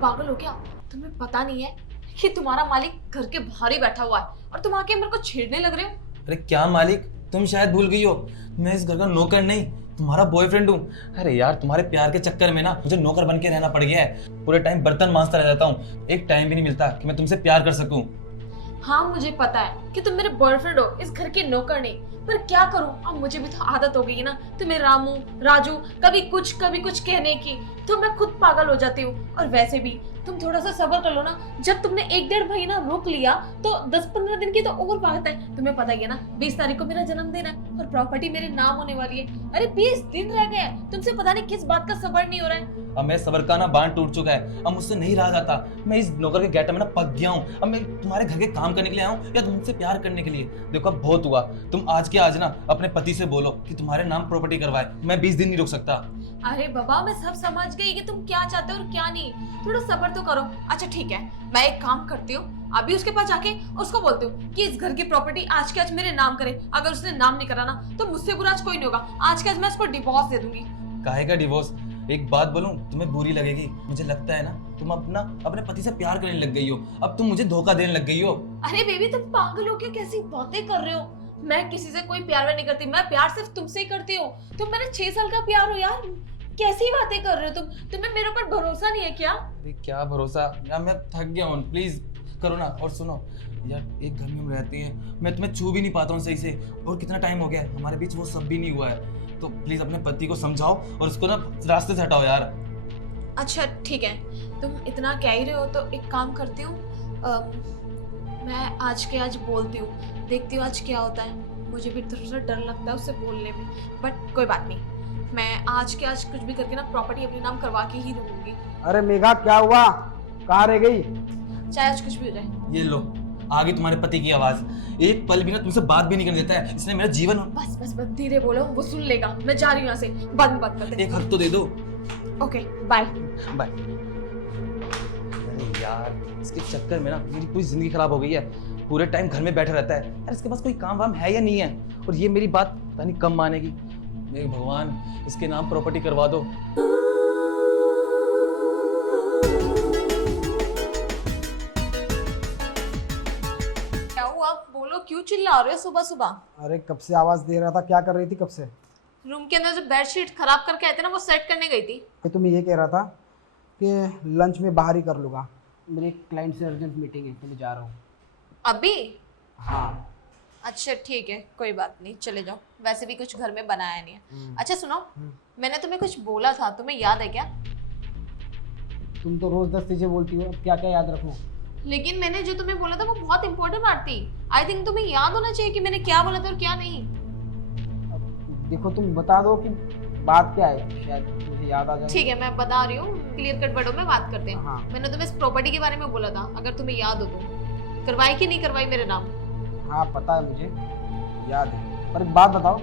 पागल हो क्या? तुम्हें पता नहीं है कि तुम्हारा मालिक घर के बाहर ही बैठा हुआ है और तुम आके मेरे को छेड़ने लग रहे हो? अरे क्या मालिक, तुम शायद भूल गई हो, मैं इस घर का नौकर नहीं तुम्हारा बॉयफ्रेंड हूँ। अरे यार, तुम्हारे प्यार के चक्कर में ना मुझे नौकर बन के रहना पड़ गया है। पूरे टाइम बर्तन मांजता रह जाता हूँ, एक टाइम भी नहीं मिलता कि मैं तुमसे प्यार कर सकूं। हाँ मुझे पता है कि तुम मेरे बॉयफ्रेंड हो, इस घर के नौकर नहीं। पर क्या करूं, अब मुझे भी तो आदत हो गई ना तुम्हें रामू राजू कभी कुछ कहने की, तो मैं खुद पागल हो जाती हूँ। और वैसे भी तुम थोड़ा सा सब्र कर लो ना, जब तुमने 1-1.5 महीना रोक लिया तो 10-15 दिन की तो और बात है। तुम्हें पता ही है ना 20 तारीख को मेरा जन्मदिन है और प्रॉपर्टी मेरे नाम होने वाली है। अरे 20 दिन रह गए हैं, तुमसे पता नहीं किस बात का सब्र नहीं हो रहा है। अब मेरे सबर का ना बांध टूट चुका है, अब मुझसे नहीं रहा जाता। मैं इस नौकर के गेटअप में ना पक गया हूँ। अब मैं तुम्हारे घर के काम करने के लिए आया हूँ या तुमसे प्यार करने के लिए? देखो अब बहुत हुआ, तुम आज के आज ना अपने पति से बोलो कि तुम्हारे नाम प्रॉपर्टी करवाए। मैं 20 दिन नहीं रुक सकता। अरे बाबा, मैं सब समझ गई कि तुम क्या चाहते हो और क्या नहीं, थोड़ा सब्र तो करो। अच्छा ठीक है, मैं एक काम करती हूँ, अभी उसके पास जाके उसको बोलती हूँ कि इस घर की प्रॉपर्टी आज के आज मेरे नाम करे। अगर उसने नाम नहीं करा ना तो मुझसे बुरा आज कोई नहीं होगा। आज के आज मैं उसको डिवोर्स दे दूंगी। काहे का डिवोर्स? एक बात बोलूं, तुम्हें बुरी लगेगी, मुझे लगता है ना तुम अपना अपने पति से प्यार करने लग गई हो। अब तुम मुझे धोखा देने लग गई हो। अरे बेबी, तुम पागल हो क्या? कैसी बातें कर रहे हो? मैं किसी से कोई प्यार नहीं करती, मैं प्यार सिर्फ तुमसे ही करती हूँ। तुम मेरे 6 साल का प्यार हो यार, कैसी बातें कर रहे हो तुम? तुम्हें मेरे ऊपर भरोसा नहीं है क्या? अरे क्या भरोसा यार, मैं थक गया हूँ, प्लीज करो ना। और सुनो यार, एक घर में हम रहते हैं, मैं तुम्हें छू भी नहीं पाता हूँ सही से, और कितना टाइम हो गया हमारे बीच, वो सब भी नहीं हुआ है। तो प्लीज अपने पति को समझाओ और उसको ना रास्ते से हटाओ यार। अच्छा ठीक है, तुम इतना कह ही रहे हो तो एक काम करती हूँ, मैं आज के आज बोलती हूँ, देखती हूँ आज क्या होता है। मुझे भी थोड़ा सा डर लगता है उससे बोलने में, बट कोई बात नहीं, मैं आज के आज कुछ भी करके ना प्रॉपर्टी अपने नाम करवा के ही रहूंगी। अरे मेघा, क्या हुआ? कहाँ रह गई? चाहे आज कुछ भी हो जाए। ये लो, आ गई तुम्हारे पति की आवाज। एक पल भी ना तुमसे बात भी नहीं करने देता है, इसने मेरा जीवन। बस बस बस धीरे बोलो, वो सुन लेगा। मैं जा रही हूँ यहाँ से, बंद बात करते। एक हक तो दे दो। Okay bye bye. अरे यार, इसके चक्कर में ना मेरी पूरी जिंदगी खराब हो गई है। पूरे टाइम घर में बैठा रहता है यार, इसके पास कोई काम वाम है या नहीं है? और ये मेरी बात पता नहीं कब मानेगी। मेरे भगवान, इसके नाम प्रॉपर्टी करवा दो। क्या हुआ? बोलो, क्यों चिल्ला रहे हो सुबह सुबह? अरे कब से आवाज दे रहा था, क्या कर रही थी कब से? रूम के अंदर जो बेडशीट खराब करके आए थे ना, वो सेट करने गई थी। कि तुम्हें ये कह रहा था कि लंच में बाहर ही कर लूँगा। मेरी क्लाइंट से अर्जेंट मीटिंग है तो मैं जा रहा हूँ। अभी? हाँ। अच्छा ठीक है, कोई बात नहीं, चले जाओ। वैसे भी कुछ घर में बनाया नहीं है। अच्छा सुनो, मैंने तुम्हें कुछ बोला था, तुम्हें याद है क्या? तुम तो रोज 10 चीजें बोलती हो, अब क्या क्या याद रखूं? लेकिन मैंने जो तुम्हें बोला था वो बहुत इंपॉर्टेंट बात थी। आई थिंक तुम्हें याद होना चाहिए कि मैंने क्या बोला था और क्या नहीं। अब देखो, तुम बता दो कि बात क्या है, शायद मुझे याद आ जाए। ठीक है, मैं बता रही हूँ, क्लियर कट वर्डों में बात करते हैं। हाँ। मैंने तुम्हें इस प्रॉपर्टी के बारे में बोला था, अगर तुम्हें याद हो तो। करवाई कि नहीं करवाई मेरे नाम? हाँ पता है मुझे, याद है। पर एक बात बताओ,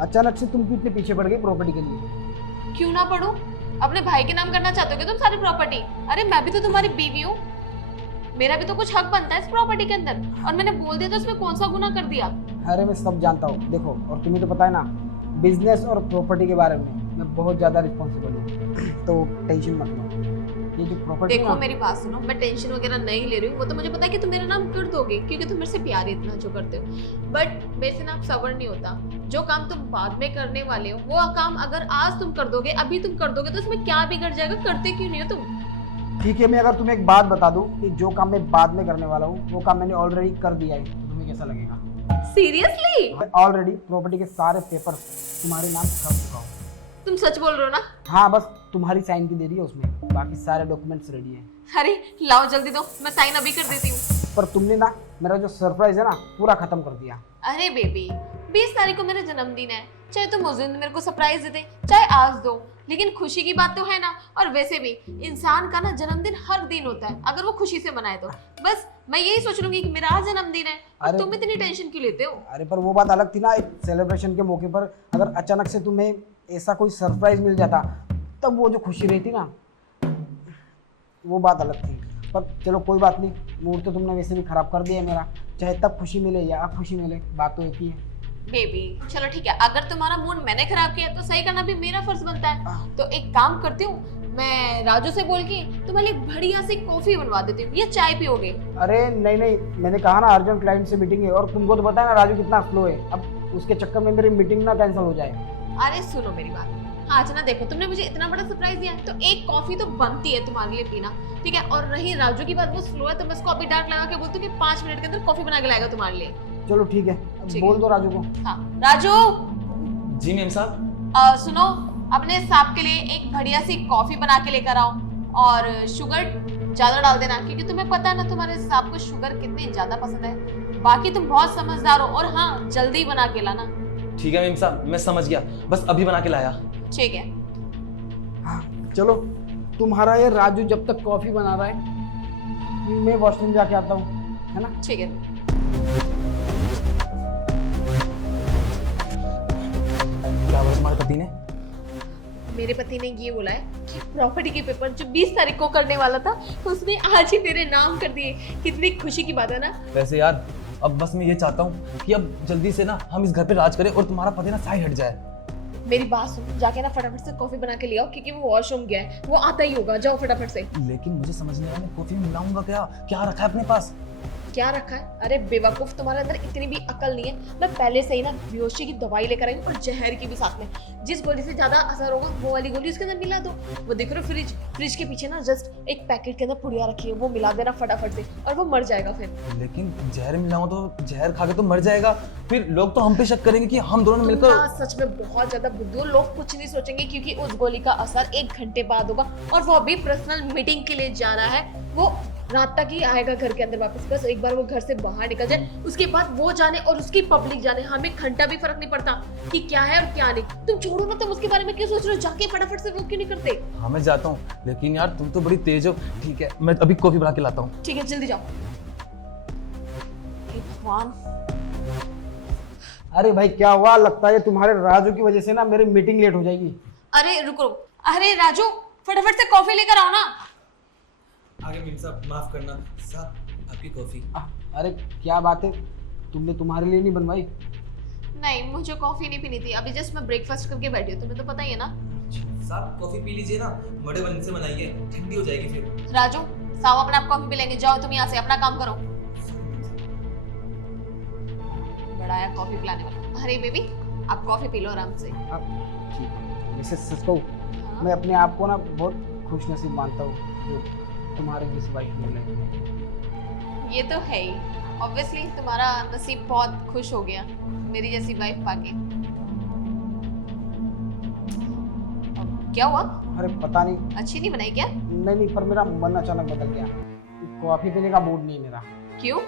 अचानक से तुम क्यों इतने पीछे पड़ गई प्रॉपर्टी के लिए? क्यों ना पढ़ूं? अपने भाई के नाम करना चाहते हो क्या तुम सारी प्रॉपर्टी? अरे मैं भी तो तुम्हारी बीवी हूँ, मेरा भी तो कुछ हक बनता है इस प्रॉपर्टी के अंदर। और मैंने बोल दिया तो इसमें कौन सा गुनाह कर दिया? अरे मैं सब जानता हूँ, देखो, और तुम्हें तो पता है ना बिजनेस और प्रॉपर्टी के बारे में मैं बहुत ज़्यादा रिस्पॉन्सिबल हूँ, तो टेंशन मत लो। ये जो प्रॉपर्टी देखो मेरी बात सुनो, मैं टेंशन वगैरह नहीं ले रही हूँ। वो तो मुझे पता है कि तुम मेरा नाम कर दोगे, क्योंकि तुम मेरे से प्यार इतना जो करते हो। बट मेरे से ना अब सब्र नहीं होता। जो काम तुम बाद में करने वाले हो, वो काम अगर आज तुम कर दोगे, अभी तुम कर दोगे, तो इसमें क्या बिगड़ जाएगा? करते क्यों नहीं हो तुम? ठीक है, मैं अगर तुम्हें एक बात बता दूं कि जो काम मैं बाद में करने वाला हूँ वो काम मैंने ऑलरेडी कर दिया है, तो तुम्हें कैसा लगेगा? सीरियसली? मैं ऑलरेडी प्रॉपर्टी के सारे पेपर तुम्हारे नाम कर चुका हूँ। तुम सच बोल रहे हो ना? हाँ, बस तुम्हारी साइन की देरी है उसमें, बाकी सारे डॉक्यूमेंट्स रेडी हैं। अरे लाओ जल्दी दो, मैं साइन अभी कर देती हूँ। पर तुमने ना मेरा जो सरप्राइज है ना पूरा खत्म कर दिया। अरे बेबी, 20 तारीख को मेरा जन्मदिन है, चाहे तुम उस दिन मेरे को सरप्राइज दे दे, चाहे आज दो, लेकिन खुशी की बात तो है ना। और वैसे भी इंसान का ना जन्मदिन हर दिन होता है, अगर वो खुशी से मनाए तो। बस मैं यही सोच लूंगी कि मेरा आज जन्मदिन है, और तुम इतनी टेंशन क्यों लेते हो? अरे पर वो बात अलग थी ना, एक सेलिब्रेशन के मौके पर अगर अचानक से तुम्हें ऐसा कोई सरप्राइज मिल जाता, तब वो जो खुशी रहती ना, वो बात अलग थी। पर चलो कोई बात नहीं, मूड तो तुमने वैसे भी खराब कर दिया है मेरा। चाहे तब खुशी मिले या अब खुशी मिले, बात तो एक ही है। बेबी चलो ठीक है, अगर तुम्हारा मूड मैंने खराब किया तो सही करना भी मेरा फर्ज बनता है। तो एक काम करती हूँ, मैं राजू से बोल के तुम्हारे लिए बढ़िया सी कॉफी बनवा देती हूँ, या चाय पियोगे? अरे नहीं नहीं, मैंने कहा ना अर्जेंट क्लाइंट से मीटिंग है, और तुमको तो पता है ना राजू कितना स्लो है, अब उसके चक्कर में मेरी मीटिंग ना कैंसिल हो जाए। अरे सुनो मेरी बात, आज ना देखो तुमने मुझे इतना बड़ा सरप्राइज दिया, तो एक कॉफी तो बनती है तुम्हारे लिए पीना, ठीक है? और रही राजू की बात, वो स्लो है तो मैं उसको अभी डांट लगा के बोलती हूँ कि 5 मिनट के अंदर कॉफी बना के लाएगा तुम्हारे लिए। चलो ठीक है, अब ठीक है। बोल दो राजू को। हाँ राजू, जी मेम साहब। सुनो, अपने साहब के लिए एक बढ़िया सी कॉफी बना के लेकर आओ, और शुगर ज्यादा डाल देना, क्योंकि तुम्हें पता है ना तुम्हारे साहब को शुगर कितनी ज्यादा पसंद है। बाकी तुम बहुत समझदार हो, और हाँ जल्दी बना के लाना। ठीक है मेम साहब, मैं समझ गया, बस अभी बना के लाया। ठीक है। हाँ, चलो तुम्हारा ये राजू जब तक कॉफी बना रहा है मैं वॉशरूम जाके आता हूँ, है ना? ठीक है। क्या बोला तुम्हारे पति ने? मेरे पति ने ये बोला है कि प्रॉपर्टी के पेपर जो 20 तारीख को करने वाला था, तो उसने आज ही तेरे नाम कर दिए। कितनी खुशी की बात है ना? वैसे यार अब बस मैं ये चाहता हूँ कि अब जल्दी से ना हम इस घर पे राज करें और तुम्हारा पति ना साइड हट जाए। मेरी बात सुन, जाके ना फटाफट से कॉफी बना के ले आओ, क्योंकि वो वॉशरूम गया है, वो आता ही होगा। जाओ फटाफट से। लेकिन मुझे समझ नहीं आ रहा, मैं कॉफी में मिलाऊंगा क्या? क्या रखा है अपने पास? क्या रखा है? अरे बेवकूफ, तुम्हारे अंदर इतनी भी अकल नहीं है। मैं पहले से ही ना बेहोशी की दवाई लेकर आई हूँ, और जहर की भी साथ में। जिस गोली से ज्यादा असर होगा वो वाली गोली उसके अंदर मिला दो। वो देख रहे हो फ्रिज के पीछे ना जस्ट एक पैकेट के अंदर पुड़िया रखी है, वो मिला देना फटाफट से, और वो मर जाएगा फिर। लेकिन जहर मिलाऊं तो जहर खा के तो मर जाएगा, फिर लोग तो हम पे शक करेंगे कि हम दोनों ने तुम मिलकर। ना सच में बहुत ज्यादा बुद्धू हो। लोग कुछ नहीं सोचेंगे, क्योंकि उस गोली का असर 1 घंटे बाद होगा, और वो अभी पर्सनल मीटिंग के लिए जाना है। वो रात तक ही आएगा घर के अंदर वापस। बस एक बार वो घर से बाहर निकल जाए, उसके बाद वो जाने और उसकी पब्लिक जाने, हमें घंटा भी फर्क नहीं पड़ता कि क्या है और क्या नहीं। तुम छोड़ो ना, तुम उसके बारे में क्यों सोच रहे हो? जाके फटाफट से वो क्यों नहीं करते? हाँ मैं जाता हूँ, लेकिन यार तुम तो बड़ी तेज हो। ठीक है, मैं अभी कॉफी बना के लाता हूँ। ठीक है, जल्दी जाओ। हे भगवान। अरे भाई क्या हुआ? लगता है तुम्हारे राजू की वजह से ना मेरी मीटिंग लेट हो जाएगी। अरे रुको, अरे राजू फटाफट से कॉफी लेकर आओ ना। आगे मेम साहब माफ करना, साहब आपकी कॉफी। अरे क्या बात है, तुमने तुम्हारे लिए नहीं बनवाई? नहीं, मुझे कॉफी नहीं पीनी थी, अभी जस्ट मैं ब्रेकफास्ट करके बैठी हूँ, तुम्हें तो पता ही है ना। साहब कॉफी पी लीजिए ना, बड़े बनने से बनाइए, ठंडी हो जाएगी फिर। राजू साहब अपने आप कॉफी पी लेंगे, जाओ तुम यहाँ से, अपना काम करो। बड़ा आया कॉफी पिलाने वाला। अरे बेबी, आप कॉफी पी लो आराम से। ठीक है, वैसे सच कहूँ हाँ? मैं अपने आप को ना बहुत खुशनसीब मानता हूँ जो तुम्हारे जैसी वाइफ मिले। ये तो है ही, ऑब्वियसली तुम्हारा नसीब बहुत खुश हो गया मेरी जैसी वाइफ पाके। क्या हुआ? अरे पता नहीं। अच्छी नहीं बनाई क्या? नहीं, पर मेरा मन अचानक बदल गया, कॉफी पीने का मूड नहीं मेरा। क्यों?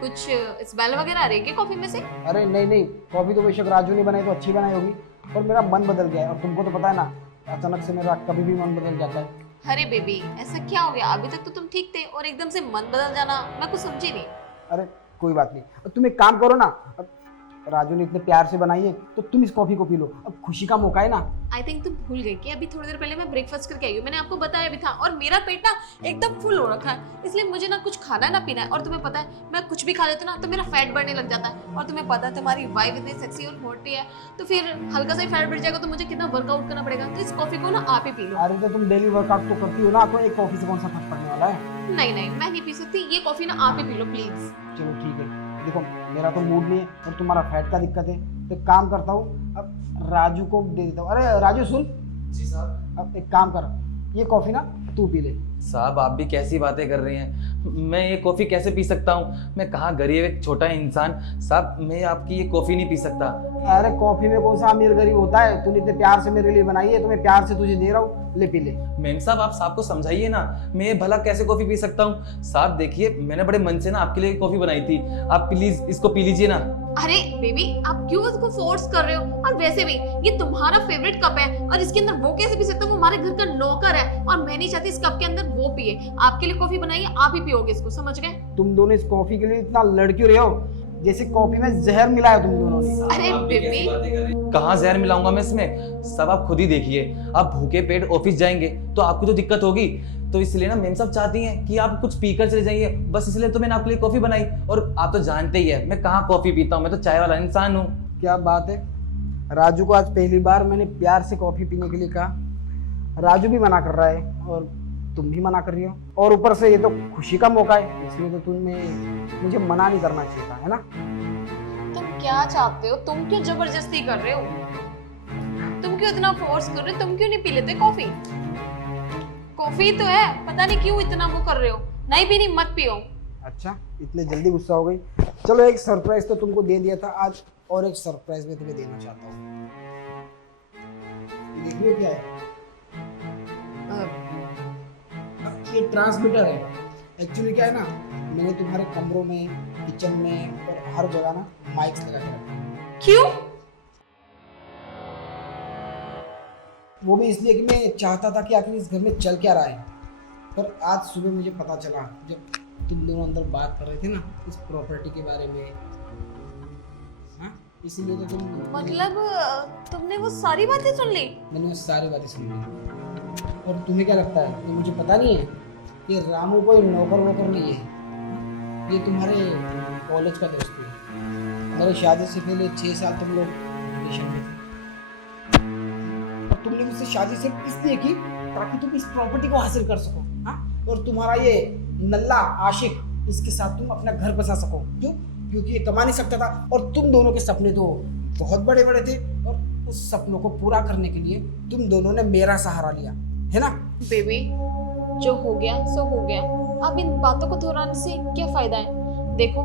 कुछ स्मेल वगैरह आ रही है क्या कॉफी में से? अरे नहीं, कॉफी तो बेशक राजू ने बनाई तो अच्छी बनाई होगी, पर मेरा मन बदल गया है, और तुमको तो पता है ना अचानक से मेरा कभी भी मन बदल जाता है। अरे बेबी, ऐसा क्या हो गया? अभी तक तो तुम ठीक थे, और एकदम से मन बदल जाना, मैं कुछ समझी नहीं। अरे कोई बात नहीं, अब तुम एक काम करो ना, अब राजू ने इतने प्यार से बनाई है तो तुम इस कॉफी को पी लो, अब खुशी का मौका है ना। आई थिंक तुम भूल गए कि अभी थोड़ी देर पहले मैं ब्रेकफास्ट करके आई हूँ, मैंने आपको बताया भी था, और मेरा पेट ना एकदम फुल हो रखा है, इसलिए मुझे ना कुछ खाना है ना पीना है। और तुम्हें पता है मैं कुछ भी खा लेती हूँ ना तो मेरा फैट बढ़ने लग जाता है, और तुम्हें पता है तुम्हारी वाइफ इतनी सेक्सी और हॉटी है, तो फिर हल्का सा ही फैट बढ़ जाएगा तो मुझे कितना वर्कआउट करना पड़ेगा। तो इस कॉफी को ना आप ही पी लो। अरे तो तुम डेली वर्कआउट तो करती हो ना, तो एक कॉफी से कौन सा फर्क पड़ने वाला है? नहीं, मैं नहीं पी सकती, ये कॉफी ना आप ही पी लो प्लीज। चलो ठीक है, देखो मेरा तो मूड नहीं है और तुम्हारा फैट का दिक्कत है, तो एक काम करता हूँ अब राजू को दे देता हूँ। अरे राजू सुन, जी साहब। अब एक काम कर, ये कॉफी ना तू पी ले। साहब आप भी कैसी बातें कर रहे हैं, मैं ये कॉफ़ी कैसे पी सकता हूँ? मैं कहाँ गरीब एक छोटा इंसान, साहब मैं आपकी ये कॉफ़ी नहीं पी सकता। अरे कॉफी में कौन सा अमीर गरीब होता है? तूने इतने प्यार से मेरे लिए बनाई है तो मैं प्यार से तुझे दे रहा हूँ, ले पी ले। मेम साहब आप साहब को समझाइए ना, मैं ये भला कैसे कॉफ़ी पी सकता हूँ? साहब देखिए मैंने बड़े मन से ना आपके लिए कॉफ़ी बनाई थी, आप प्लीज इसको पी लीजिए ना। अरे बेबी, आप क्यों इसको फोर्स कर रहे हो? और वैसे भी ये तुम्हारा फेवरेट कप है, और इसके अंदर वो कैसे पी सकता है? वो हमारे घर का नौकर है, और मैं नहीं चाहती इस कप के अंदर वो पिए। आपके लिए कॉफी बनाई है, आप ही पियोगे इसको, समझ गए? तुम दोनों इस कॉफी के लिए इतना लड़ क्यों रहे हो? जैसे कॉफी में जहर मिला है तुम दोनों ने। अरे बेबी, कहाँ जहर मिलाऊंगा मैं इसमें? सब आप खुद ही देखिए, आप भूखे पेट ऑफिस जाएंगे तो आपको तो दिक्कत होगी, तो इसलिए ना मेम साहब चाहती हैं कि आप कुछ पीकर चले जाइए, बस इसलिए तो मैंने आपके लिए कॉफी बनाई। और आप तो जानते ही है मैं कहाँ कॉफी पीता हूँ, मैं तो चाय वाला इंसान हूँ। क्या बात है, राजू को आज पहली बार मैंने प्यार से कॉफी पीने के लिए कहा, राजू भी मना कर रहा है और तुम भी मना कर रही हो, और ऊपर से ये तो खुशी का मौका है, इसलिए तो तुम्हें मुझे मना नहीं करना चाहिए था, है ना? तुम क्या चाहते हो? तुम क्यों जबरदस्ती कर रहे हो? तुम क्यों इतना फोर्स कर रहे हो? तुम क्यों नहीं पी लेते कॉफी? कॉफी तो है, पता नहीं क्यों इतना वो कर रहे हो। नहीं पीनी मत पियो। अच्छा, इतने जल्दी गुस्सा हो गई? चलो, एक सरप्राइज तो तुमको दे दिया था आज, और एक सरप्राइज मैं तुम्हें देना चाहता हूँ। देखिए क्या है, ये ट्रांसमीटर है। एक्चुअली क्या है ना, मैंने तुम्हारे कमरों में, किचन में और हर जगह ना माइक्स लगा के रखे हैं। क्यों? वो भी इसलिए कि मैं चाहता था कि आखिर इस घर में चल क्या रहा है। पर आज सुबह मुझे पता चला, जब तुम दोनों अंदर बात कर रहे थे ना इस प्रॉपर्टी के बारे में, हाँ, इसीलिए तो तुम मतलब तुमने वो सारी बातें सुन ली? मैंने वो सारी बातें सुन ली। और तुम्हें क्या लगता है कि मुझे पता नहीं है कि रामू कोई नौकर वोकर नहीं है? ये तुम्हारे कॉलेज का दोस्त है। मेरे शादी से पहले 6 साल तुम लोग रिलेशन में थे, और तुमने मुझसे शादी सिर्फ इसलिए की ताकि तुम इस प्रॉपर्टी को हासिल कर सको, हाँ? और तुम्हारा ये नल्ला आशिक, इसके साथ तुम अपना घर बसा सको। क्यों? क्योंकि ये कमा नहीं सकता था, और तुम दोनों के सपने तो बहुत बड़े बड़े थे, और उस सपनों को पूरा करने के लिए तुम दोनों ने मेरा सहारा लिया, है ना? बेबी, जो हो गया सो हो गया। अब इन बातों को दोहराने से क्या फायदा है? देखो,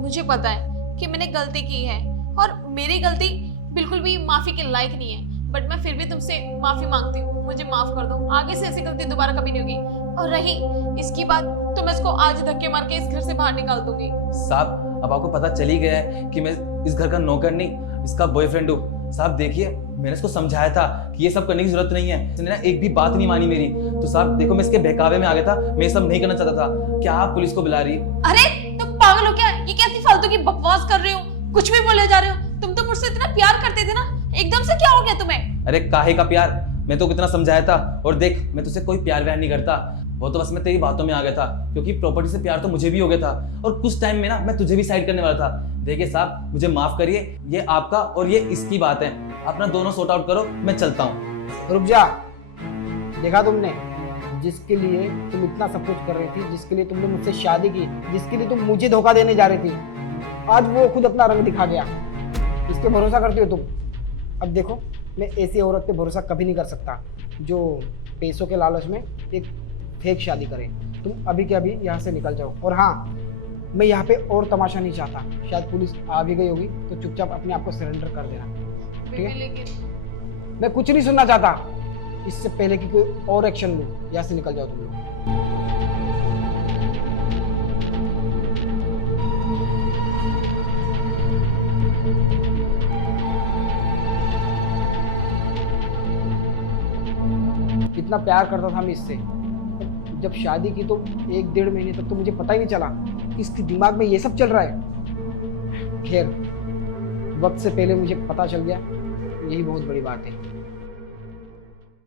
मुझे पता है कि मैंने गलती की है, और मेरी गलती बिल्कुल भी माफी के लायक नहीं है, बट मैं फिर भी तुमसे माफी मांगती हूँ। मुझे माफ कर दो, आगे से ऐसी गलती दोबारा कभी नहीं होगी। और रही इसकी बात, तो मैं इसको आज धक्के मार के इस घर से बाहर निकाल दूंगी। साहब, अब आपको पता चल ही गया है कि मैं इस घर का नौकर नहीं, इसका बॉयफ्रेंड हूँ। साहब देखिए, मैंने इसको समझाया था कि ये सब करने की जरूरत नहीं है, इसने ना एक भी बात नहीं मानी मेरी। तो साहब देखो, मैं इसके बहकावे में आ गया था, मैं ये सब नहीं करना चाहता था। क्या आप पुलिस को बुला रही? अरे तुम पागल हो क्या? ये कैसी फालतू की बकवास कर रहे हो? कुछ भी बोले जा रहे हो। तुम तो मुझसे इतना प्यार करते थे ना, एकदम से क्या हो गया तुम्हें? अरे काहे का प्यार, मैं तो कितना समझाया था। और देख, मैं तुझसे कोई प्यार व्यार नहीं करता, वो तो बस मैं तेरी बातों में आ गया था, क्योंकि प्रॉपर्टी से प्यार तो मुझे भी हो गया था, और कुछ टाइम में ना मैं तुझे भी साइड करने वाला था। देखिए साहब, मुझे माफ करिए, ये आपका और ये इसकी बात है, अपना दोनों सॉर्ट आउट करो, मैं चलता हूँ। रुक जा। देखा तुमने, जिसके लिए तुम इतना सब कुछ कर रही थी, जिसके लिए तुमने मुझसे शादी की, जिसके लिए तुम मुझे धोखा देने जा रही थी, आज वो खुद अपना रंग दिखा गया। इस पे भरोसा करती हो तुम? अब देखो, मैं ऐसी औरत पे भरोसा कभी नहीं कर सकता जो पैसों के लालच में एक फेक शादी करे। तुम अभी के अभी यहाँ से निकल जाओ। और हाँ, मैं यहाँ पे और तमाशा नहीं चाहता। शायद पुलिस आ भी गई होगी, तो चुपचाप अपने आप को सरेंडर कर देना, ठीक है? लेकिन मैं कुछ नहीं सुनना चाहता, इससे पहले कि कोई और एक्शन लूँ। यहाँ से निकल जाओ तुम लोग। कितना प्यार करता था मैं इससे। जब शादी की तो 1-1.5 महीने तक तो मुझे पता ही नहीं चला कि इसके दिमाग में ये सब चल रहा है। खैर, वक्त से पहले मुझे पता चल गया, यही बहुत बड़ी बात है।